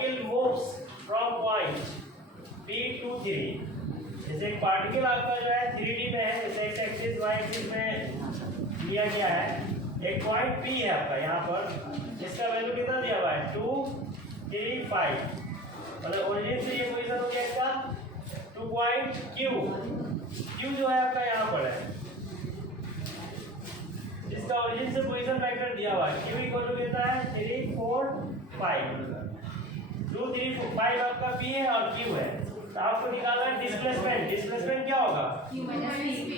Particle moves from point P to 3, जैसे एक particle आपका जो है 3D में है, जैसे एक्स एक्सिस वाई एक्सिस में लिया गया है। एक पॉइंट P है आपका यहाँ पर, जिसका वैल्यू कितना दिया हुआ है 2, 3, 5, मतलब ओरिजिन से ये पोजीशन हो गया इसका 2 पॉइंट Q जो है आपका यहाँ पर है, जिसका ओरिजिन से पोजीशन वेक्टर दिया हुआ है। Q इक्वल टू कितना है 3, 4, 5, 2, 3, 4, 5 आपका P है और Q है। तो आपको निकालना है डिस्प्लेसमेंट। डिस्प्लेसमेंट क्या होगा? Q minus P।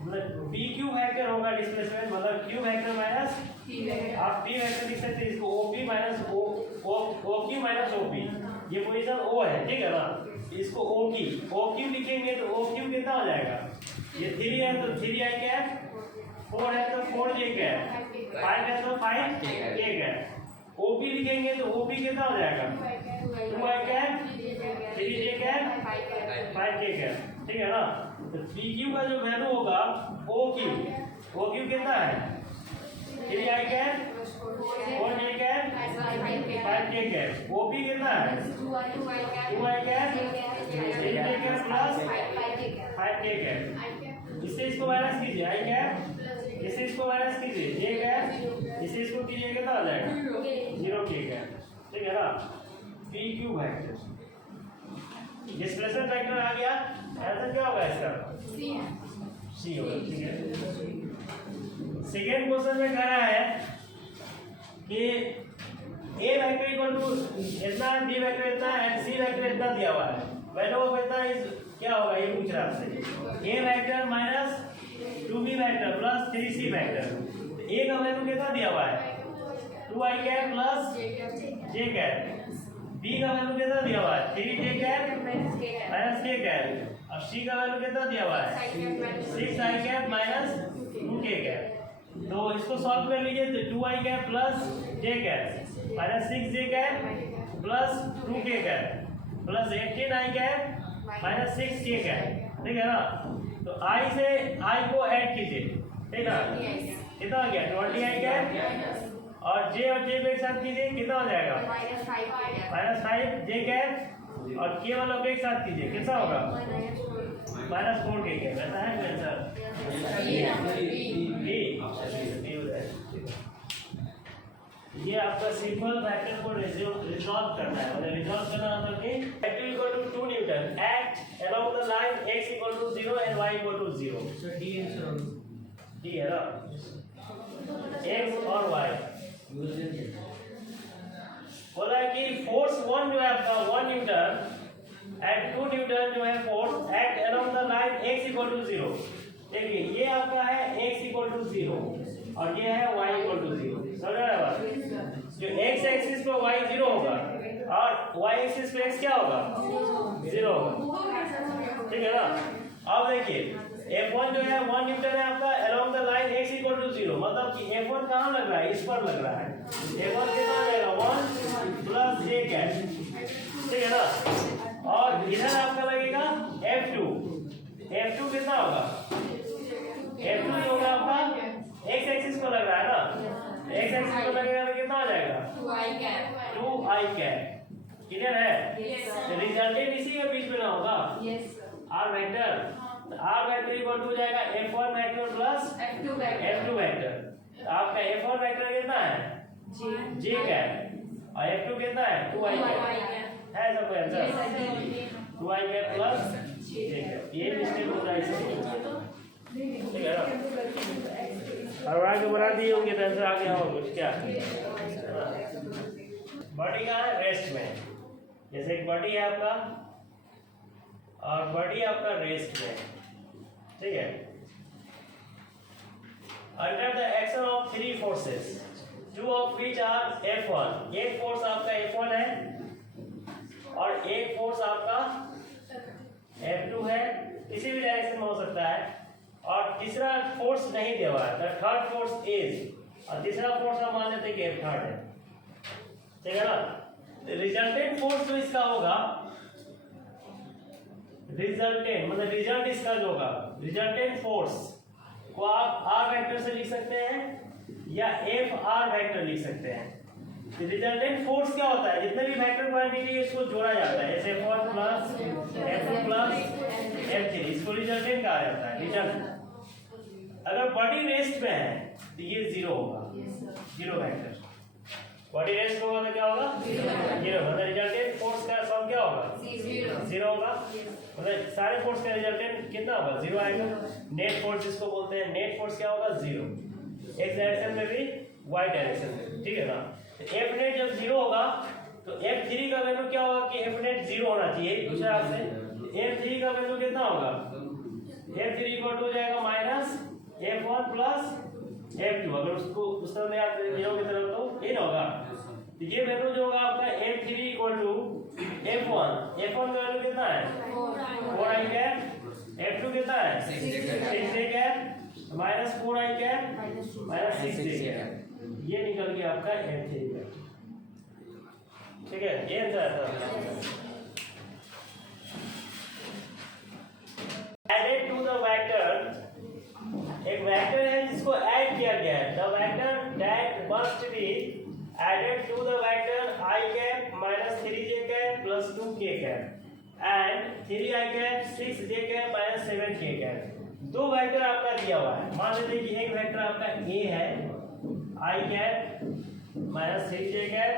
मतलब PQ वेक्टर होगा डिस्प्लेसमेंट, मतलब Q वेक्टर माइनस आप P वेक्टर लिख सकते हैं इसको OP minus OQ minus OP। ये पोजीशन O है, ठीक है ना? इसको OQ लिखेंगे तो OQ कितना हो जाएगा? ये 3 है तो 3i कैप, 4 है तो 4j कैप, 5 है तो 5k कैप। OP लिखेंगे तो OP कितना हो जाएगा? 2i cap, 3j cap, 5k cap, ठीक है ना? तो PQ का जो वैल्यू होगा OQ कितना है 3i cap, 4j cap, 5k cap. OP कितना है 2i cap, 3j cap plus 5k cap. इससे इसको माइनस कीजिए i कैप, इससे इसको माइनस कीजिए j कैप, इससे इसको कीजिए कितना आ जाएगा 0k कैप, ठीक है ना? PQ वेक्टर डिस्प्लेसमेंट वेक्टर आ गया। आंसर क्या होगा इसका? C होगा, ठीक है। सेकेंड क्वेश्चन में कह रहा है कि A वेक्टर इक्वल टू इतना, B वेक्टर इतना एंड C वेक्टर इतना दिया हुआ है। वैल्यू ऑफ इतना इज क्या होगा ये पूछ रहा है आपसे। A vector minus 2B vector plus 3C vector. A का वैल्यू कितना दिया हुआ है 2i cap plus j cap. B का वैल्यू कितना दिया हुआ है 3j cap minus k cap. और C का वैल्यू कितना दिया हुआ है 6i cap minus 2k cap. तो इसको सॉल्व कर लीजिए तो 2i cap plus j cap minus 6j cap plus 2k cap plus 18i cap minus 6k cap, ठीक है ना? तो i से i को ऐड कीजिए, ठीक है? कितना हो गया 20i कैप और j को एक साथ कीजिए कितना हो जाएगा माइनस 5j कैप और k वालों को एक साथ कीजिए कितना होगा माइनस 4k कैप। ऐसा है आंसर? ये आपका सिंपल वेक्टर को रिजॉल्व करना है, मतलब रिजॉल्व करना मतलब कि vector equal to 2 newton act along the line x equal to 0 and y equal to 0। So D answer होगा। D है ना, x और y। बोला कि फोर्स 1 जो है आपका 1 न्यूटन एंड 2 न्यूटन जो है force act along the line x equal to 0। देखिए ये आपका है x इक्वल टू 0 और ये है y इक्वल टू 0। समझ रहे हैं बात? जो x एक्सिस पे y 0 होगा और y एक्सिस पे x क्या होगा 0 होगा, ठीक है ना? अब देखिए F1 जो है 1 न्यूटन है आपका along the line x equal to 0, मतलब कि F1 कहाँ लग रहा है इस पर लग रहा है। F1 कितना आ जाएगा 1 प्लस j कैप, ठीक है ना? और इधर आपका लगेगा F2 कितना होगा F2 ही होगा आपका x एक्सिस पर लग रहा है ना, x एक्सिस पर लगेगा तो कितना आ जाएगा 2i कैप, क्लियर है? रिजल्टेंट इसी के बीच में ना होगा r वेक्टर, तो r वेक्टर इक्वल टू जाएगा f1 vector plus f2 vector. तो आपका f1 वेक्टर कितना है j कैप और f2 कितना है 2i कैप, है सब answer 2i cap plus j cap. ये मिस्टेक होता है इसमें, ठीक है ना? और आगे बढ़ा दिए होंगे तो आंसर आ गया होगा कुछ क्या। बॉडी का है रेस्ट में, जैसे एक बॉडी है आपका और बॉडी आपका रेस्ट में, ठीक है? Under the action of 3 forces 2 of which are F1। एक फोर्स आपका F1 है और एक फोर्स आपका F2 है, किसी भी डायरेक्शन में हो सकता है। और तीसरा फोर्स नहीं दिया हुआ है, द थर्ड फोर्स इज, और तीसरा फोर्स हम मान लेते हैं कि F3 है, ठीक है ना? रिजल्टेंट फोर्स जो इसका होगा, रिजल्टेंट मतलब रिजल्ट इसका जो होगा, रिजल्टेंट फोर्स को आप r वेक्टर से लिख सकते हैं या Fr वेक्टर लिख सकते हैं। रिजल्टेंट फोर्स क्या होता है, जितने भी वेक्टर क्वांटिटी है इसको जोड़ा जाता है, जैसे F1 plus F2 plus F3, इसको रिजल्टेंट कहा जाता है। रिजल्ट अगर बॉडी रेस्ट में है तो ये जीरो होगा, जीरो वेक्टर। बॉडी रेस्ट में होगा तो क्या होगा, जीरो। मतलब रिजल्टेंट फोर्स का सम क्या होगा, जीरो होगा। मतलब सारे फोर्स का रिजल्टेंट कितना होगा, जीरो आएगा। नेट फोर्स जिसको बोलते हैं, नेट फोर्स क्या होगा, जीरो, एक्स डायरेक्शन में भी वाई डायरेक्शन में, ठीक है ना। एफ नेट जब जीरो होगा तो F3 का वैल्यू क्या होगा कि एफ नेट जीरो होना चाहिए। दूसरा आपसे F3 का वैल्यू कितना होगा, F3 इक्वल टू हो जाएगा माइनस F1 प्लस F2। अगर उसको उस तरह में आप जीरो की तरफ तो ये ना होगा, तो ये वैल्यू जो होगा आपका F3 equal to F1। F1 का वैल्यू कितना है 4i कैप, F2 कितना है 6j cap, minus 4i cap minus 6j cap, ये निकल गया आपका F3 का, ठीक है। ये आंसर था। एडेड टू द वेक्टर, एक वेक्टर है जिसको ऐड किया गया है, the vector that must be added to the vector i cap minus 3j cap plus 2k cap and 3i cap 6j cap minus 7k cap. दो vector आपका दिया हुआ है। मान लीजिए कि एक वेक्टर आपका a है i cap minus 3j cap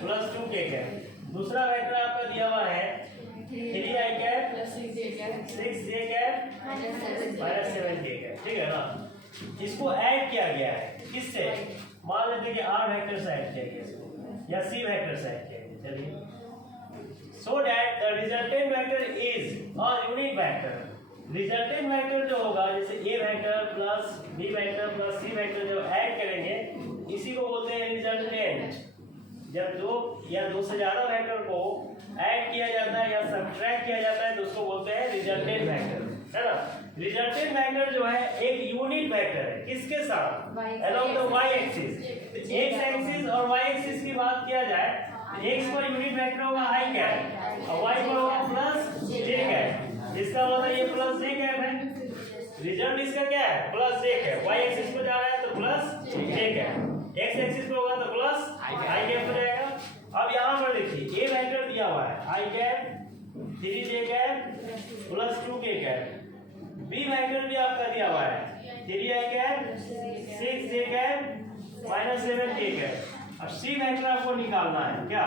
plus 2k cap, दूसरा वेक्टर आपका दिया हुआ है 3i cap 6j cap minus 7k cap, ठीक है ना। इसको ऐड किया गया है किससे, मान लेते हैं कि r वेक्टर से ऐड किया गया इसको, या c वेक्टर से ऐड किया गया। चलिए, so that the resultant vector is a unit vector. Resultant vector जो होगा, जैसे a vector plus b vector plus c vector जो ऐड करेंगे, इसी को बोलते हैं रिजल्टेंट। जब दो या दो से ज्यादा वेक्टर को ऐड किया जाता है या सब्ट्रैक्ट किया जाता है तो उसको बोलते हैं रिजल्टेंट वेक्टर, है ना। रिजल्टेंट वेक्टर जो है एक यूनिट वेक्टर है, किसके साथ, along the y axis. X axis और y एक्सिस की बात किया जाए, x पर यूनिट वेक्टर होगा i कैप और y पर होगा प्लस j कैप, इसका मतलब ये प्लस j कैप है। रिजल्ट इसका क्या है, plus j cap. y axis पे जा रहा है तो plus j cap, x axis पे होगा तो प्लस i कैप हो जाएगा। अब यहाँ पर देखिए a वेक्टर दिया हुआ है i cap 3j cap plus 2k cap, b vector भी आपका दिया हुआ है 3i cap 6j cap minus 7k cap. अब c वेक्टर आपको निकालना है, क्या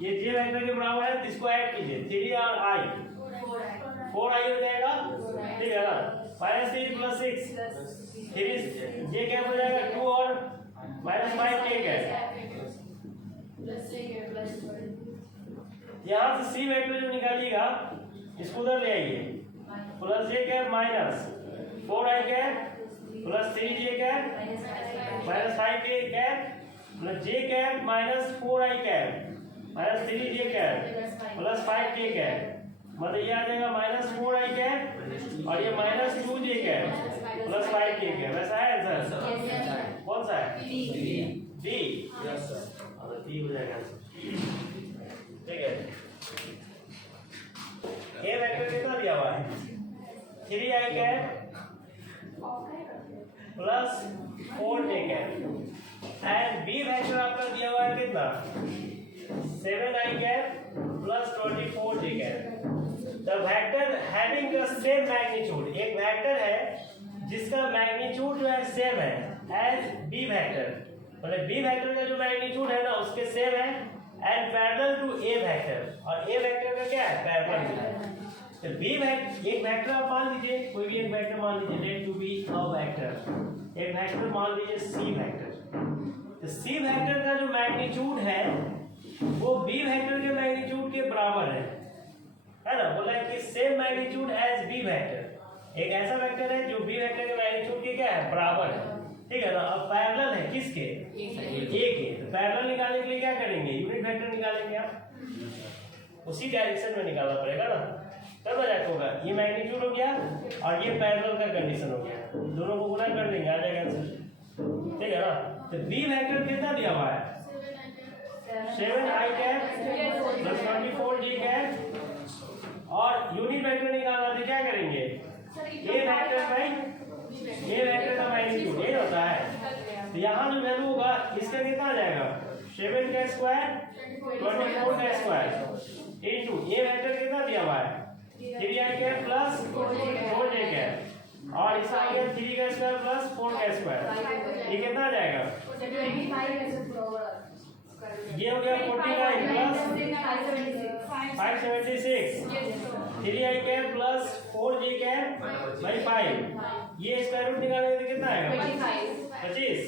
ये j वेक्टर के बराबर है, तो इसको ऐड कीजिए, 3 और i 4i हो जाएगा, ठीक है ना। माइनस 3 प्लस 6 3j कैप हो जाएगा 2 और माइनस 5k कैप। यहाँ से c वेक्टर जो निकालिएगा इसको उधर ले आइए, plus j cap minus 4i cap plus 3j cap minus 5k cap plus j cap minus 4i cap minus 3j cap plus 5k cap, मतलब ये आ जाएगा माइनस 4i कैप और ये minus 2j cap plus 5k cap. ऐसा है answer, कौन सा है, डी, डी हो जाएगा, ठीक है। ए वेक्टर कितना दिया हुआ है 3i cap plus 4j cap and B vector आपका दिया हुआ है कितना 7i cap plus 24j cap. The vector having the same magnitude, एक वेक्टर है जिसका मैग्नीट्यूड जो है सेम है एज बी वेक्टर, मतलब बी वेक्टर का जो मैग्नीट्यूड है ना उसके सेम है and parallel to A vector, और ए वेक्टर का क्या है पैरेलल। तो बी वेक्टर, एक वेक्टर आप मान लीजिए, कोई भी एक वेक्टर मान लीजिए, let to be a vector, एक वेक्टर मान लीजिए सी वेक्टर। तो सी वेक्टर का जो मैग्नीट्यूड है वो बी वेक्टर के मैग्नीट्यूड के बराबर है ना। बोला है कि same magnitude as B vector, एक ऐसा वेक्टर है जो बी वेक्टर के मैग्नीट्यूड के क्या है बराबर है, ठीक है ना। अब पैरेलल है किसके, ए के। तो पैरेलल निकालने के लिए क्या करेंगे, यूनिट वेक्टर निकालेंगे, आप उसी डायरेक्शन में निकालना पड़ेगा ना, तब आ होगा। ये मैग्नीट्यूड हो गया और ये पैरेलल का कंडीशन हो गया, दोनों को गुणा कर देंगे, आ जाएगा आंसर, ठीक है ना। तो बी वेक्टर कितना दिया हुआ है 7i cap plus 24j cap, और यूनिट वेक्टर निकालना तो क्या करेंगे, ए वेक्टर बाई ए वेक्टर का मैग्नीट्यूड ये होता है। तो यहाँ जो वैल्यू होगा इसका कितना आ जाएगा 7 का स्क्वायर 24 का स्क्वायर इनटू ये वेक्टर कितना दिया हुआ है 3i cap plus 4j cap और इसका आ गया 3 का स्क्वायर प्लस 4 का स्क्वायर ये कितना आ जाएगा ये हो गया 49 plus 576 3i cap plus 4j cap by 5 ये स्क्वायर रूट निकालेंगे तो कितना आएगा 25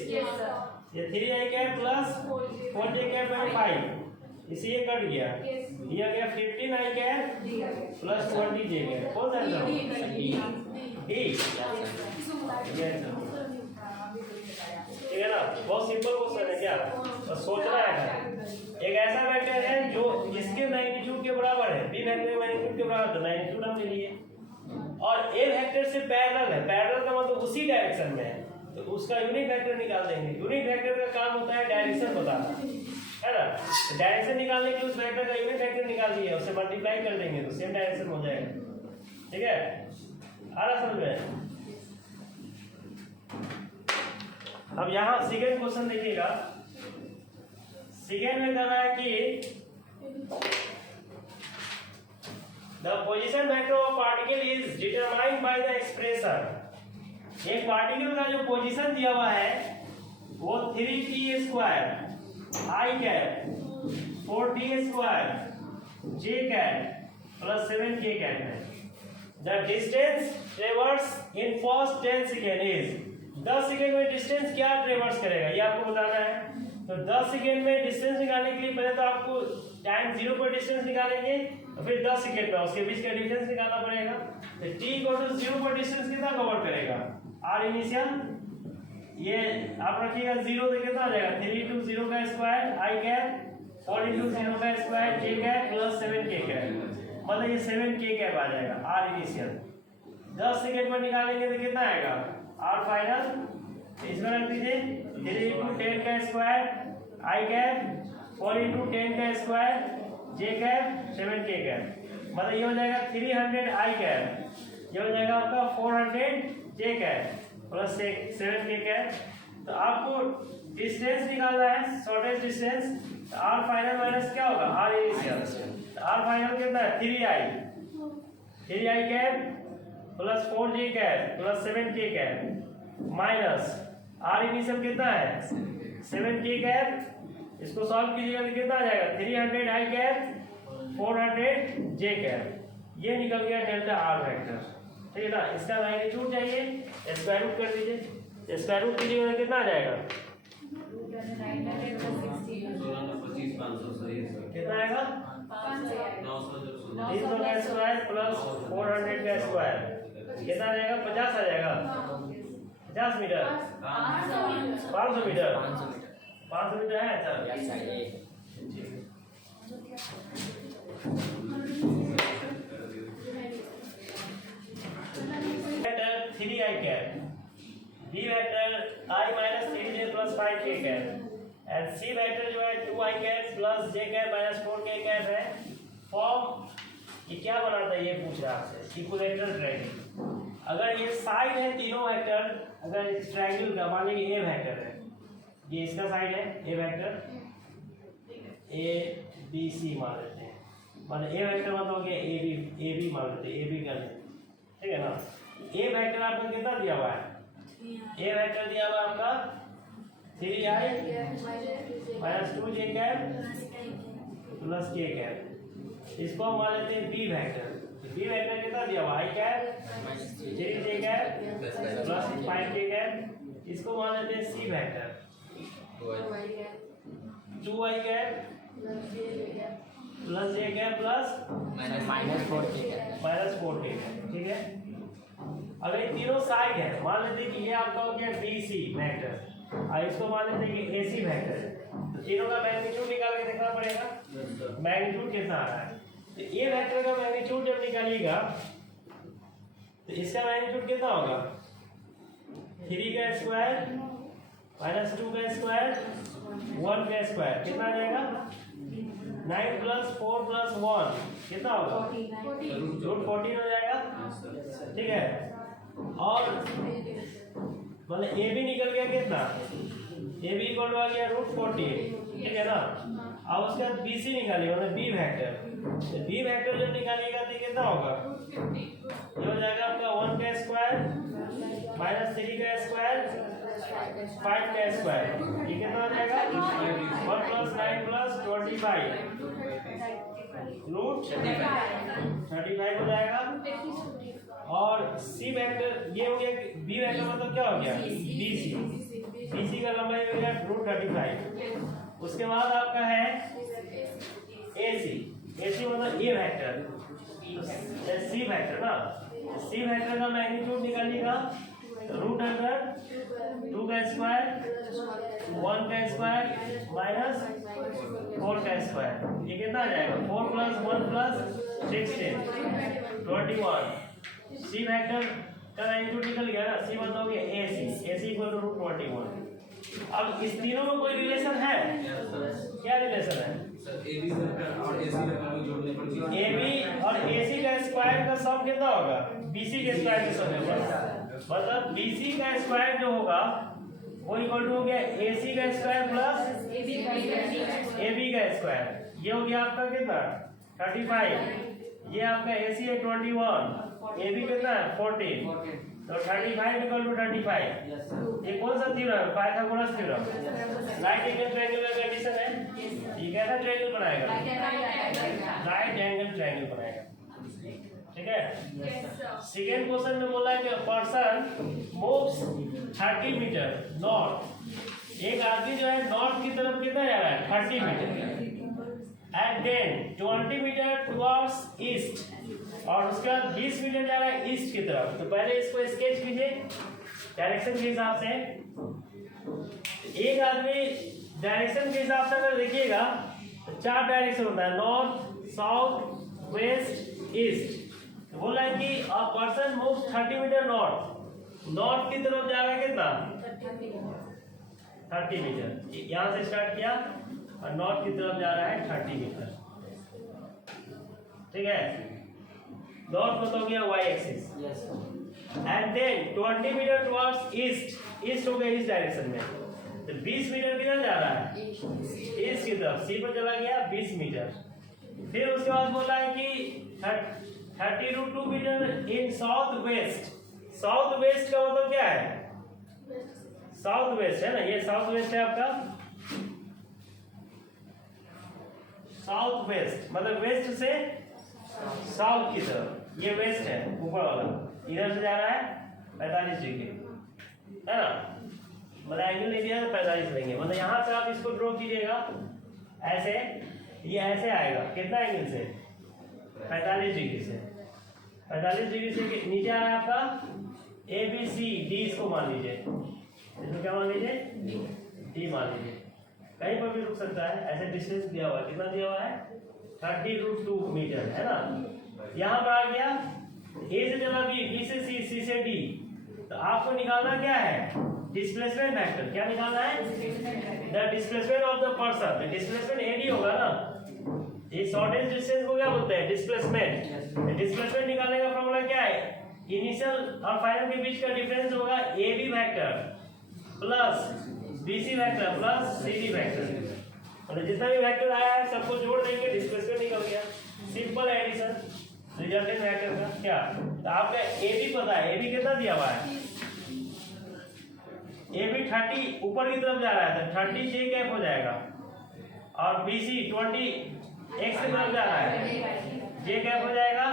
ये 3i cap plus 4j cap by 5 इसी ये कट गया ये आ गया 15i cap plus 20j cap कौन सा आंसर डी ठीक है ना बहुत सिंपल क्वेश्चन है क्या बस सोचना है एक ऐसा वेक्टर है जो इसके मैग्नीट्यूड के बराबर है बी वेक्टर के मैग्नीट्यूड के बराबर तो मैग्नीट्यूड हम ले लिए और ए वेक्टर से पैरेलल है पैरेलल का मतलब उसी डायरेक्शन में है तो उसका यूनिट वेक्टर निकाल देंगे यूनिट वेक्टर का काम होता है डायरेक्शन बताना है ना तो डायरेक्शन निकालने के लिए उस वेक्टर का यूनिट वेक्टर निकाल दिए उससे मल्टीप्लाई कर देंगे तो सेम डायरेक्शन हो जाएगा ठीक है आ रहा समझ में अब यहाँ सेकेंड क्वेश्चन देखिएगा सेकेंड में कहना है कि the position vector of particle is determined by the expression एक पार्टिकल का जो पोजीशन दिया हुआ है वो 3t स्क्वायर आई कैप 4t स्क्वायर जे कैप प्लस 7k कैप है the distance ट्रेवर्स in first 10 second is 10 second में डिस्टेंस क्या ट्रेवर्स करेगा ये आपको बताना है तो 10 सेकेंड में डिस्टेंस निकालने के लिए पहले तो आपको टाइम 0 पर डिस्टेंस निकालेंगे और फिर 10 सेकेंड में उसके बीच का डिस्टेंस निकालना पड़ेगा तो t = 0 पर डिस्टेंस कितना कवर करेगा r इनिशियल ये आप रखिएगा 0 तो कितना आ जाएगा 3 × 0 का स्क्वायर i कैप 4 × 0 का square j cap plus 7k cap मतलब ये 7k कैप आ जाएगा r इनिशियल 10 सेकेंड पर निकालेंगे तो कितना आएगा r फाइनल इसमें रख दीजिए 3 × 10 का स्क्वायर i कैप 4 × 10 का square j cap 7k cap मतलब ये हो जाएगा 300 i कैप ये हो जाएगा आपका 400 j cap plus 7k cap तो आपको डिस्टेंस निकालना है शॉर्टेस्ट डिस्टेंस तो r फाइनल माइनस क्या होगा r इनिशियल तो r फाइनल कितना है 3i cap plus 4j cap plus 7k cap minus r initial कितना है 7k कैप इसको सॉल्व कीजिएगा तो कितना आ जाएगा 300 i कैप 400 j कैप ये निकल गया डेल्टा r वेक्टर ठीक है ना इसका मैग्नीट्यूड चाहिए स्क्वायर रूट कर दीजिए स्क्वायर रूट कीजिएगा तो कितना आ जाएगा कितना आएगा 300 का स्क्वायर प्लस 400 का स्क्वायर कितना आ जाएगा 50 आ जाएगा 50 मीटर 500 मीटर 500 मीटर है sir vector 3i cap b vector i minus 3j plus 5k cap and c vector जो है 2i cap plus j cap minus 4k cap है फॉर्म ये क्या बनाता है ये पूछ रहा है आपसे इक्विलेटरल ट्रायंगल अगर ये साइड है तीनों वेक्टर अगर इस ट्रायंगल का मान लीजिए a वेक्टर है ये इसका साइड है a vector a b c मान लेते हैं मतलब a वेक्टर मतलब हो गया a b मान लेते हैं a b कर लेते ठीक है ना a वेक्टर आपको कितना दिया हुआ है a वेक्टर दिया हुआ आपका 3i minus 2j cap plus k cap इसको हम मान लेते हैं b वेक्टर b वेक्टर कितना दिया हुआ i cap 3j cap plus 5k cap इसको मान लेते हैं c vector 2i cap plus j cap plus minus 4k ठीक है अगर ये तीनों साइड है मान लेते हैं कि ये आपका हो गया BC वेक्टर और इसको मान लेते हैं कि AC वेक्टर तो तीनों का मैग्नीट्यूड निकाल के देखना पड़ेगा मैग्नीट्यूड कितना आ रहा है तो ये वेक्टर का मैग्नीट्यूड जब निकालिएगा तो इसका मैग्नीट्यूड कितना होगा 3 का स्क्वायर माइनस 2 का स्क्वायर 1 का स्क्वायर कितना आ जाएगा 9 + 4 + 1 कितना होगा √14 हो जाएगा ठीक है और मतलब ए बी निकल गया कितना ए बी इक्वल आ गया √14 ठीक है ना। अब उसके बाद BC निकालिएगा मतलब B वेक्टर। B वेक्टर जब निकालिएगा तो कितना होगा, ये हो जाएगा आपका 1 का स्क्वायर माइनस 3 का स्क्वायर 5 का स्क्वायर, ये कितना हो जाएगा 1 प्लस 9 प्लस 25 रूट 35 हो जाएगा। और C वेक्टर ये हो गया, B वेक्टर मतलब क्या हो गया BC का लंबाई हो गया रूट 35। उसके बाद आपका है AC मतलब A वेक्टर, C वेक्टर ना, C वेक्टर का मैग्नीट्यूड निकालिएगा रूट अंडर 2 का स्क्वायर 1 का स्क्वायर माइनस 4 का स्क्वायर, ये कितना आ जाएगा 4 प्लस 1 प्लस 16 21। C वेक्टर का मैग्नीट्यूड निकल गया ना, C मतलब हो गया AC इक्वल टू रूट 21। अब इस तीनों में कोई रिलेशन है? क्या रिलेशन है? AB और AC को जोड़ने पर AB और AC का स्क्वायर का सम कितना होगा BC के स्क्वायर के सम होगा, मतलब BC का स्क्वायर जो होगा वो इक्वल टू हो गया AC का स्क्वायर प्लस AB का स्क्वायर, ये हो गया आपका कितना 35, ये आपका AC है 21, AB कितना है 14, तो 35 इक्वल टू 35। ये कौन सा थ्योरम है? Pythagoras theorem, right angle triangle का कंडीशन है। ये कैसा ट्रायंगल बनाएगा? राइट एंगल ट्रायंगल बनाएगा, ठीक है। सेकेंड क्वेश्चन में बोला है कि पर्सन मूव्स 30 मीटर नॉर्थ, एक आदमी जो है नॉर्थ की तरफ कितना जा रहा है 30 metre, and then 20 metre towards east, और उसके बाद 20 मीटर जा रहा है ईस्ट की तरफ। तो पहले इसको स्केच कीजिए डायरेक्शन के हिसाब से। एक आदमी डायरेक्शन के हिसाब से अगर देखिएगा तो 4 डायरेक्शन होता है, नॉर्थ साउथ वेस्ट ईस्ट। बोला है कि a person moves 30 metre north की तरफ जा रहा है कितना 30 मीटर, यहाँ से स्टार्ट किया और नॉर्थ की तरफ जा रहा है 30 मीटर, ठीक है। नॉर्थ मतलब हो गया y axis, and then 20 metre towards east हो गया इस डायरेक्शन में, तो 20 मीटर किधर जा रहा है ईस्ट की तरफ, C पर चला गया 20 मीटर। फिर उसके बाद बोला है कि 30 रूट 2 मीटर इन साउथ वेस्ट का मतलब क्या है साउथ वेस्ट है ना, ये साउथ वेस्ट है आपका, साउथ वेस्ट मतलब वेस्ट से साउथ की तरफ, ये वेस्ट है ऊपर वाला, इधर से जा रहा है 45 डिग्री है ना, मतलब एंगल ले दिया तो 45 लेंगे, मतलब यहाँ से आप इसको ड्रॉ कीजिएगा ऐसे, ये ऐसे आएगा कितना एंगल से 45 डिग्री से, 45 डिग्री से नीचे आ रहा है आपका ABC, D इसको मान लीजिए, इसमें क्या मान लीजिए D मान लीजिए, कहीं पर भी रुक सकता है, ऐसे डिस्टेंस दिया हुआ है, कितना दिया हुआ है 30 रूट 2 मीटर है ना। यहाँ पर आ गया A से चला B से C से D, तो आपको निकालना क्या है डिस्प्लेसमेंट वेक्टर, क्या निकालना है the displacement of the person, displacement AD होगा ना, ये शॉर्टेज डिस्टेंस को क्या बोलते हैं डिस्प्लेसमेंट। डिस्प्लेसमेंट निकालने का फॉर्मूला क्या है, इनिशियल और फाइनल के बीच का डिफरेंस होगा AB vector plus BC vector plus CD vector, मतलब जितना भी वेक्टर आया है सबको जोड़ देंगे डिस्प्लेसमेंट निकल गया, सिंपल एडिशन रिजल्टेंट वेक्टर का। क्या तो आपका AB पता है, AB कितना दिया हुआ है, AB 30 ऊपर की तरफ जा रहा है तो 30 J कैप हो जाएगा, और BC 20 X की तरफ जा रहा है J कैप हो जाएगा,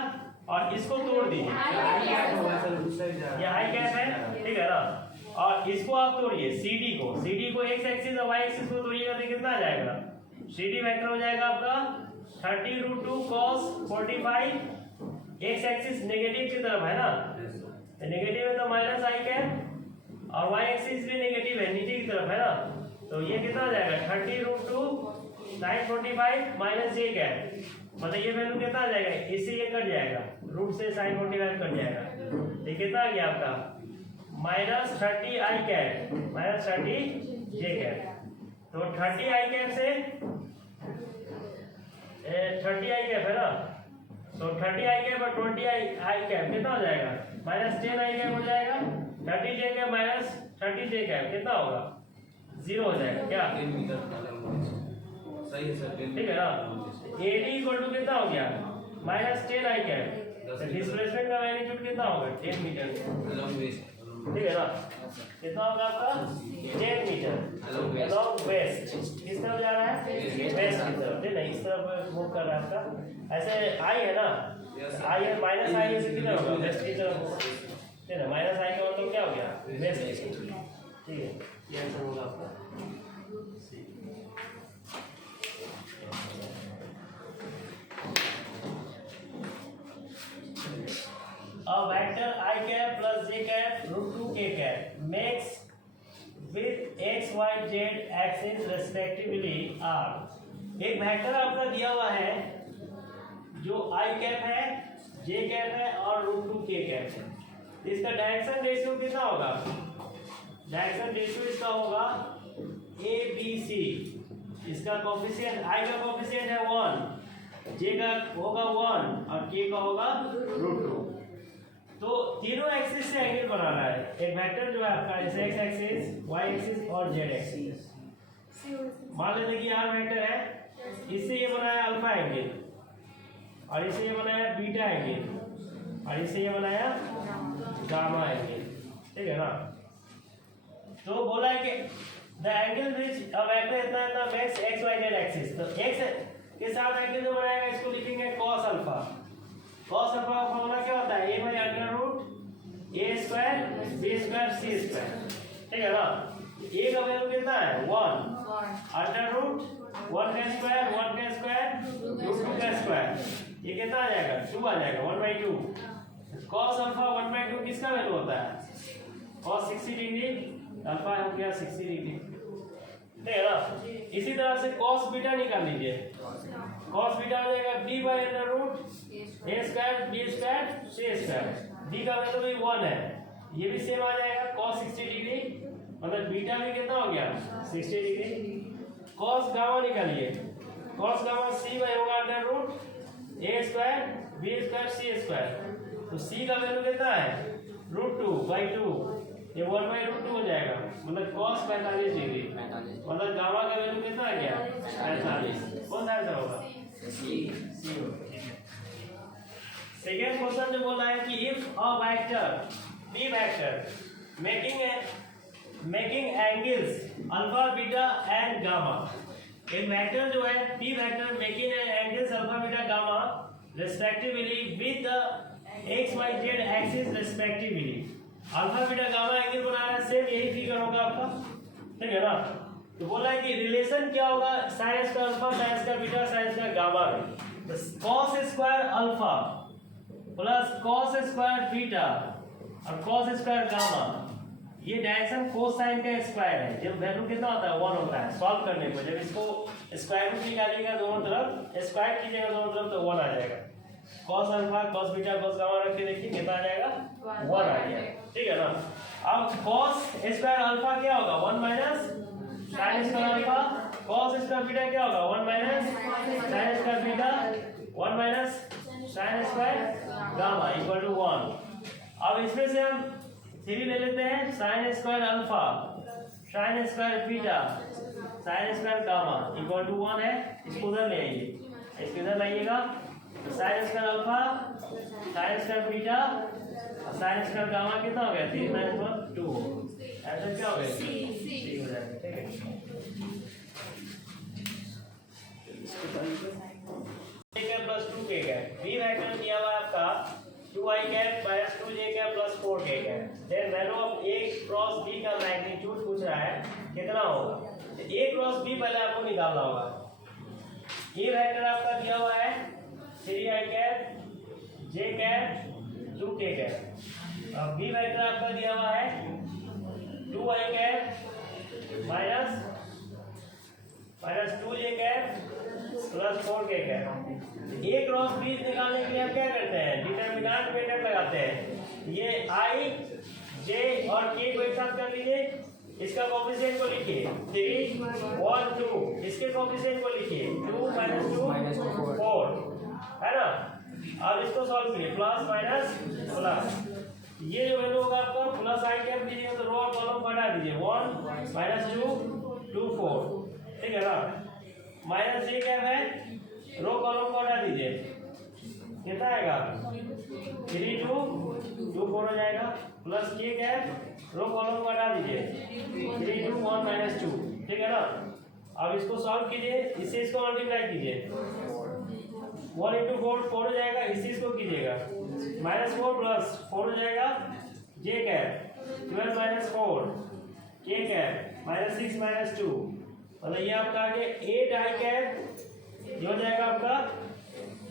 और इसको तोड़ दीजिए, ये हाई कैप है ठीक है ना, और इसको आप तोड़िए CD को X एक्सिस और Y एक्सिस को तोड़िएगा तो कितना आ जाएगा, CD वेक्टर हो जाएगा आपका 30 root 2 cos 45, X axis negative की तरफ है ना, तो नेगेटिव है तो माइनस आई कैप, और Y एक्सिस भी नेगेटिव है नीचे की तरफ है ना, तो ये कितना आ जाएगा 30 root 2 sin 45 minus J cap, मतलब ये वैल्यू कितना आ जाएगा, इससे ये कट जाएगा, रूट से sin 45 कट जाएगा, तो कितना आ गया आपका माइनस 30 आई कैप माइनस 30 J कैप, तो 30 आई कैप से 30 आई कैप है ना, तो 30 आई कैप और 20 आई कैप कितना हो जाएगा माइनस 10 आई कैप हो जाएगा, 30 J cap minus 30 J cap कितना होगा 0 हो जाएगा, क्या सही है सर। ठीक है ना। AD इक्वल टू कितना हो गया -10 आई कैप, डिस्प्लेसमेंट का मैग्नीट्यूड कितना होगा 10 मीटर, अलोंग वेस्ट। ठीक है ना। कितना होगा आपका 10 मीटर अलोंग वेस्ट। किस तरफ जा रहा है वेस्ट की तरफ, ठीक है इस तरफ मूव कर रहा है आपका। ऐसे आई है ना, आई है माइनस आई है, किधर होगा वेस्ट की तरफ, ठीक है ना। माइनस आई का मतलब क्या हो गया वेस्ट की तरफ, ठीक है। ये आंसर होगा आपका। A vector I cap plus j cap root 2 k cap makes with x y z axis respectively r। एक वेक्टर आपका दिया हुआ है जो i कैप है, j कैप है और रूट 2 k कैप है। इसका डायरेक्शन रेशियो कितना होगा, डायरेक्शन रेशियो इसका होगा a b c। इसका कोफिशिएंट i का कोफिशिएंट है 1, j का होगा 1 और k का होगा रूट 2। तो तीनों एक्सिस से एंगल बनाना है। एक वेक्टर जो है आपका जैसे x एक्सिस, y एक्सिस और z एक्सिस। मान लेते कि r वेक्टर है, इससे ये बनाया अल्फा एंगल और इससे ये बनाया बीटा एंगल और इससे ये बनाया गामा एंगल, ठीक है ना। तो बोला है कि the angle which a vector इतना इतना makes x y z axis. तो x के साथ एंगल जो बनाएगा इसको लिखेंगे cos अल्फा। cos अल्फा का फॉर्मूला क्या होता है a by under root a square b square c square, ठीक है ना। a का वैल्यू कितना है 1 अंडर रूट 1 का स्क्वायर रूट 2 का स्क्वायर, ये कितना आ जाएगा 2 आ जाएगा 1/2। cos अल्फा 1/2 किसका वैल्यू होता है cos 60 डिग्री, अल्फा हो गया 60 डिग्री, ठीक है ना। इसी तरह से cos बीटा निकाल लीजिए। cos बीटा हो जाएगा b by under root a square b square c square. b का वैल्यू भी 1 है, ये भी सेम आ जाएगा cos 60 डिग्री, मतलब बीटा भी कितना हो गया 60 डिग्री। cos गामा निकालिए, cos गामा c बाई होगा under root a square b square c square. तो c का वैल्यू कितना है √2/2, ये 1/√2 हो जाएगा, मतलब cos 45 डिग्री, मतलब गामा का वैल्यू कितना आ गया 45। कौन सा आंसर होगा सी होगा। सेकेंड क्वेश्चन जो बोला है कि if a vector p vector making angles alpha beta and gamma. एक वेक्टर जो है p vector making angles alpha beta gamma respectively with the x y z axis respectively. Alpha beta gamma angle बनाना है, same यही figure होगा आपका, ठीक है ना। तो बोला है कि रिलेशन क्या होगा sine square alpha sine square beta sine square gamma में। तो cos square alpha plus cos square beta और cos स्क्वायर गामा, ये डायरेक्शन कोसाइन का स्क्वायर है। जब वैल्यू कितना होता है 1 होता है, सॉल्व करने को जब इसको स्क्वायर रूट निकालिएगा दोनों तरफ स्क्वायर कीजिएगा दोनों तरफ तो 1 आ जाएगा। cos alpha cos beta cos gamma रख के देखिए कितना आ जाएगा 1 आ गया, ठीक है ना। अब cos स्क्वायर अल्फा क्या होगा 1 minus sin square alpha, cos square beta क्या होगा 1 minus sin square beta 1 minus sin square gamma equal to 1। अब इसमें से हम 3 ले लेते हैं, sin square alpha sin square beta sin square gamma equal to 1 है। इसको उधर ले आइए, इसको इधर लाइएगा, sin square alpha sin square beta sin square gamma कितना हो गया 3 - 1 2, ऐसा क्या हो गया सी हो जाएगा, ठीक है। Plus 2k cap B vector दिया हुआ है आपका 2i cap minus 2j cap plus 4k cap. Then value of a cross b का मैग्नीट्यूड पूछ रहा है कितना होगा। a क्रॉस b पहले आपको निकालना होगा। ये वेक्टर आपका दिया हुआ है 3i cap j cap 2k cap. अब b वेक्टर आपका दिया हुआ है 2i cap minus 2j cap plus 4k cap. a cross b निकालने के लिए हम क्या करते हैं डिटरमिनेंट मेथड लगाते हैं। ये i j और k को एक साथ कर लीजिए, इसका कोएफिशिएंट को लिखिए 3 1 2, इसके कोएफिशिएंट को लिखिए 2 - 2 4, है ना। अब इसको सॉल्व करिए प्लस माइनस प्लस, ये जो वैल्यू होगा आपका प्लस i कैप लीजिएगा तो रो और कॉलम हटा दीजिए 1 - 2 2 4, ठीक है ना। माइनस जे कैप है, रो कॉलम को हटा दीजिए, कितना आएगा 3 2 2 4 हो जाएगा, प्लस के कैप रो कॉलम को हटा दीजिए 3 2 1 माइनस 2, ठीक है ना। अब इसको सॉल्व कीजिए, इससे इसको मल्टीप्लाई कीजिए, 1 इंटू 4 4 हो जाएगा, इससे इसको कीजिएगा -4 प्लस 4 हो जाएगा, जे कैप 12 माइनस 4 के कैप -6 माइनस 2, मतलब ये आपका आ गया 8 आई कैप, ये हो जाएगा आपका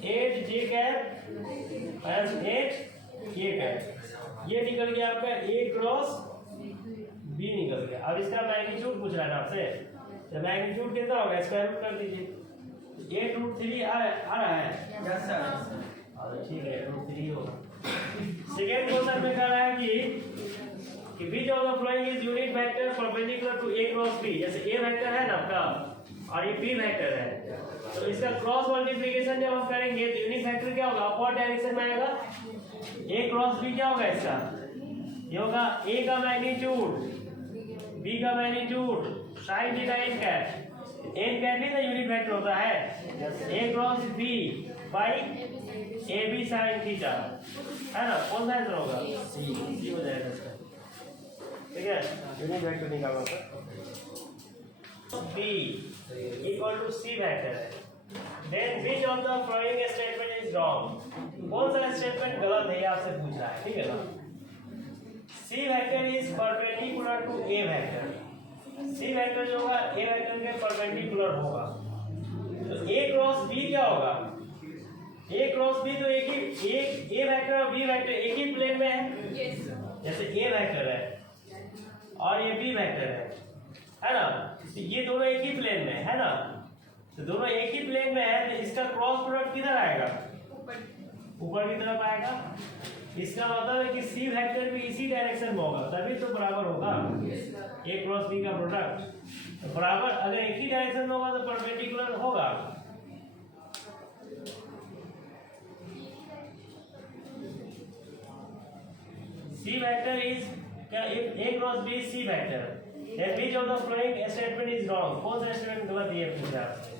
8 जे कैप माइनस 8 के कैप, ये निकल गया आपका A क्रॉस B निकल गया। अब इसका मैग्नीट्यूड पूछ रहा है आपसे, तो मैग्नीट्यूड कितना होगा, स्क्वायर रूट कर दीजिए, 8√3 आ रहा है, यस सर, ठीक है 8√3 होगा। सेकेंड क्वेश्चन में कह रहा है कि which of the following is unit vector perpendicular to A cross B, जैसे A वेक्टर है ना आपका और ये B वेक्टर है, तो इसका क्रॉस मल्टीप्लिकेशन जब हम करेंगे तो यूनिट वेक्टर क्या होगा, अपवर्ड डायरेक्शन में आएगा, A क्रॉस B क्या होगा इसका, ये होगा A का मैग्नीट्यूड B का magnitude sin theta n cap, n cap ही तो यूनिट वेक्टर होता है, A cross B by AB sin theta, है ना, कौन सा आंसर होगा, C हो जाएगा इसका, ठीक है। यूनिट वेक्टर निकालना B equal to C vector है, then which of the following statement is wrong, कौन सा स्टेटमेंट गलत है ये आपसे पूछ रहा है, ठीक है ना। C vector is perpendicular to A vector, C vector जो होगा A वेक्टर के परपेंडिकुलर होगा, तो A क्रॉस B क्या होगा, A क्रॉस B तो एक A वेक्टर और B वेक्टर एक ही प्लेन में है, जैसे A वेक्टर है और ये B वेक्टर है ना, तो ये दोनों एक ही प्लेन में है ना, तो दोनों एक ही प्लेन में है, तो इसका क्रॉस प्रोडक्ट किधर आएगा, ऊपर की तरफ आएगा, इसका मतलब है कि C वेक्टर भी इसी डायरेक्शन में होगा, तभी तो बराबर होगा A क्रॉस B का प्रोडक्ट, तो बराबर अगर एक ही डायरेक्शन में होगा तो परपेंडिकुलर होगा। C वेक्टर इज क्या, A cross B C vector, then which of the following statement is wrong, कौन सा स्टेटमेंट गलत है ये पूछ रहा है आपसे।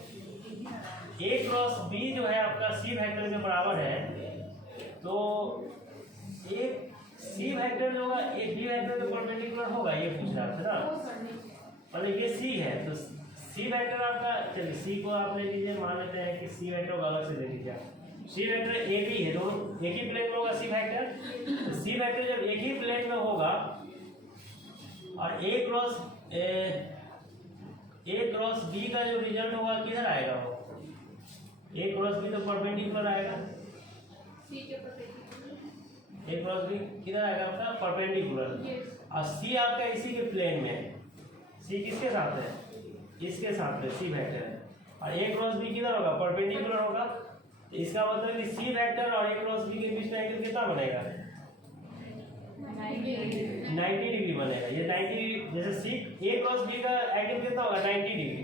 A क्रॉस B जो है आपका C वेक्टर के बराबर है, तो एक C वेक्टर जो होगा एक B वेक्टर के परपेंडिकुलर होगा, ये पूछ रहा है ना, मतलब ये C है, तो C वेक्टर आपका, चलिए C को आप ले लीजिए, मान लेते हैं कि C वेक्टर को अलग से ले लीजिए आप, C वेक्टर AB है, दोनों एक ही प्लेन में होगा C वेक्टर, तो C वेक्टर जब एक ही प्लेन में होगा और A क्रॉस B का जो रिजल्ट होगा किधर आएगा, वो A क्रॉस B तो परपेंडिकुलर आएगा, A क्रॉस B किधर आएगा आपका परपेंडिकुलर, और C आपका इसी के प्लेन में है, C किसके साथ है, इसके साथ है, C वेक्टर है, और A क्रॉस B किधर होगा परपेंडिकुलर होगा, तो इसका मतलब कि C वेक्टर और A क्रॉस B के बीच में एंगल कितना बनेगा, 90 डिग्री बनेगा, ये 90 जैसे C A क्रॉस B का एंगल कितना होगा 90 डिग्री,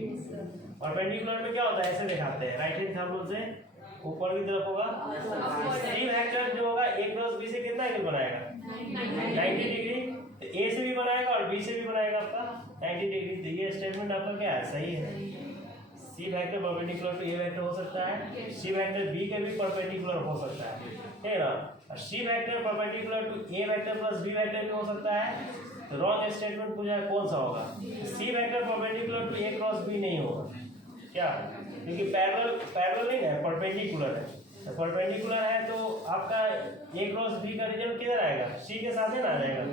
परपेंडिकुलर में क्या होता है ऐसे दिखाते हैं, राइट हैंड थंब से ऊपर की तरफ होगा, C वेक्टर जो होगा A क्रॉस B से कितना एंगल बनाएगा 90 डिग्री, तो A से भी बनाएगा और B से भी बनाएगा आपका 90 डिग्री, तो ये स्टेटमेंट आपका क्या है, सही है। C vector perpendicular to A vector हो सकता है, C वेक्टर B के भी परपेंडिकुलर हो सकता है, ठीक है ना, और C vector perpendicular to A vector plus B vector भी हो सकता है, तो रॉन्ग स्टेटमेंट पूछा है कौन सा होगा, C vector perpendicular to A cross B नहीं होगा, क्या, क्योंकि पैरेलल नहीं है, परपेंडिकुलर है, तो परपेंडिकुलर है तो आपका A क्रॉस B का रिजल्ट किधर आएगा, C के साथ ही ना आ जाएगा,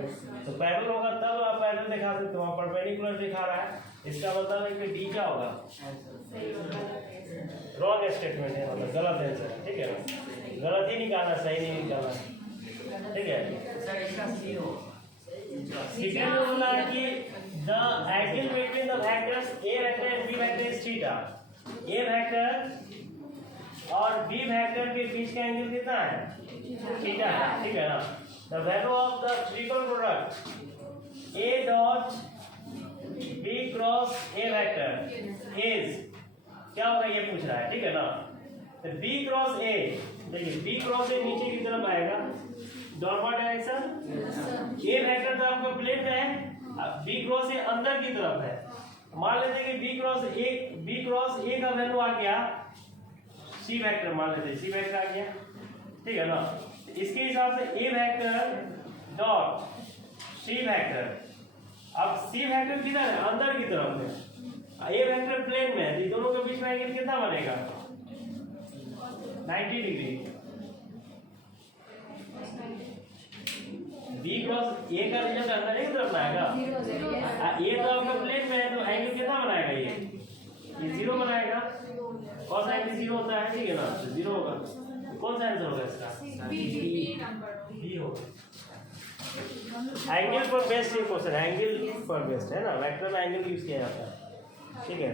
तो पैरेलल होगा तब आप पैरेलल दिखा सकते हो, परपेंडिकुलर दिखा रहा है, इसका मतलब है कि D क्या होगा, रॉन्ग स्टेटमेंट है, मतलब गलत आंसर है, ठीक है ना, गलत ही निकालना, सही नहीं निकालना, ठीक है। सर इसका C हो, सेकंड में बोला है कि the angle between the vectors A vector and B vector is theta, A vector और B वेक्टर के बीच का एंगल कितना है, थीटा है, ठीक है ना। The value of the triple product A dot B cross A vector is क्या होगा ये पूछ रहा है, ठीक है ना, तो B क्रॉस A, देखिए B क्रॉस A नीचे की तरफ आएगा, डॉटवर्ड डायरेक्शन, A वेक्टर तो आपका प्लेन में है, B क्रॉस A अंदर की तरफ है, मान लेते हैं कि बी क्रॉस ए का वैल्यू आ गया सी वेक्टर, मान लेते हैं सी वेक्टर आ गया, ठीक है ना। इसके हिसाब से ए वेक्टर डॉट सी वेक्टर, अब सी वेक्टर किधर है, अंदर की तरफ है, ए वेक्टर प्लेन में है, तो दोनों के बीच में एंगल कितना बनेगा 90 डिग्री। बी क्रॉस ए का रिजल्ट अंदर एक तरफ आएगा, ए तो आपका प्लेन में है, तो एंगल कितना बनाएगा ये 0 बनाएगा, कॉस एंगल 0 होता है, ठीक है ना, तो 0 होगा। कौन सा आंसर होगा इसका, बी होगा। एंगल पर बेस्ड ये क्वेश्चन, एंगल पर बेस्ड है ना, वेक्टर में एंगल यूज किया जाता है, ठीक है।